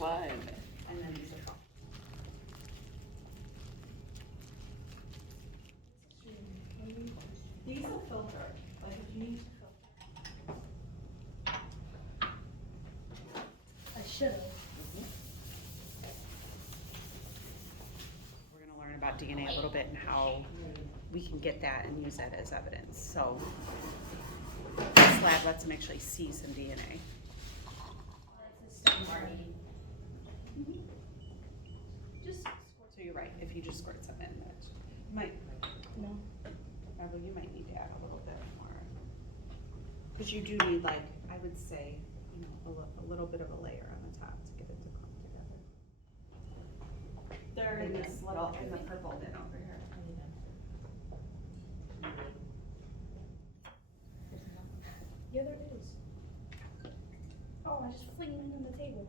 one. And then these are fun. These will filter, like if you need to filter. I should have. We're going to learn about DNA a little bit and how we can get that and use that as evidence. So this lab lets them actually see some DNA. Just So you're right, if you just squirt some in, that might, no. well, you might need to add a little bit more. Because you do need, like, I would say, you know, a little bit of a layer on the top to get it to clump together. They're in this little, in the purple bin over here. Yeah, there it is. Oh, I just flinged it on the table.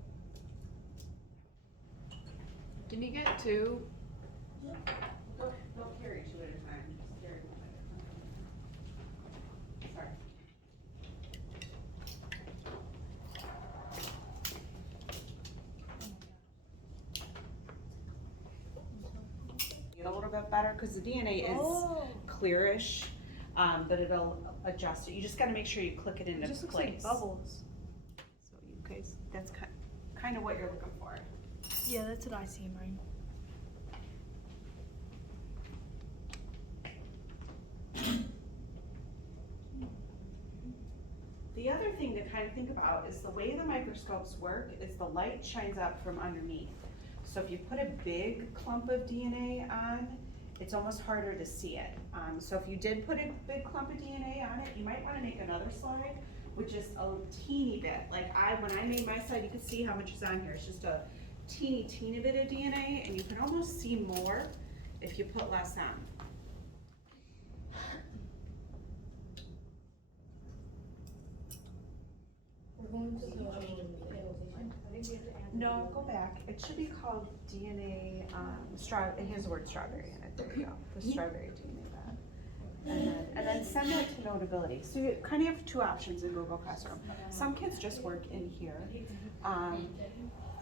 Can you get two? Don't carry two at a time, just carry one at a time. Sorry. Get a little bit better because the DNA is clearish, but it'll adjust it. You just got to make sure you click it into It just looks place. like bubbles. So you guys, that's kind of what you're looking for. Yeah, that's what I see in mine. The other thing to kind of think about is the way the microscopes work is the light shines up from underneath. So if you put a big clump of DNA on, it's almost harder to see it. So if you did put a big clump of DNA on it, you might want to make another slide with just a teeny bit. Like when I made my slide, you can see how much is on here. It's just a teeny bit of DNA, and you can almost see more if you put less on. We're going to the No, go back. It should be called DNA, it has the word strawberry in it. There you go. The strawberry DNA lab. And then send that to Notability. So you kind of have two options in Google Classroom. Some kids just work in here.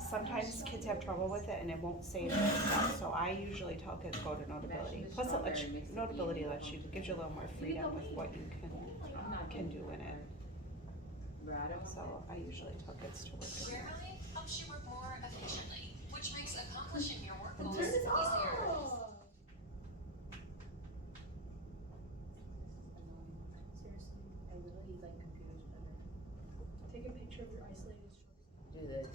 Sometimes kids have trouble with it and it won't save their stuff. So I usually tell kids go to Notability. Plus it lets you, Notability gives you a little more freedom with what you can do in it. So I usually tell kids to work in here. Grammarly helps you work more efficiently, which makes accomplishing your work goals Turn this easier. off. Seriously. I literally like computers better. Take a picture of your isolated Do this.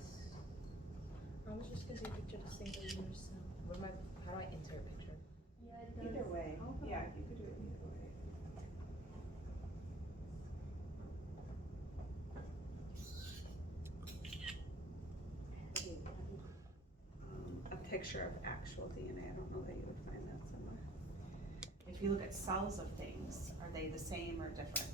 I was just gonna take a picture of the single use. How do I insert a picture? Yeah, Either way, yeah, you could do it either way. A picture of actual DNA, I don't know that you would find that somewhere. If you look at cells of things, are they the same or different?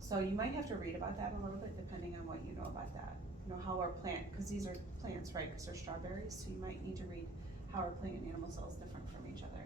So you might have to read about that a little bit depending on what you know about that. You know, how our plant, because these are plants, right, because they're strawberries, so you might need to read how our plant and animal cells different from each other.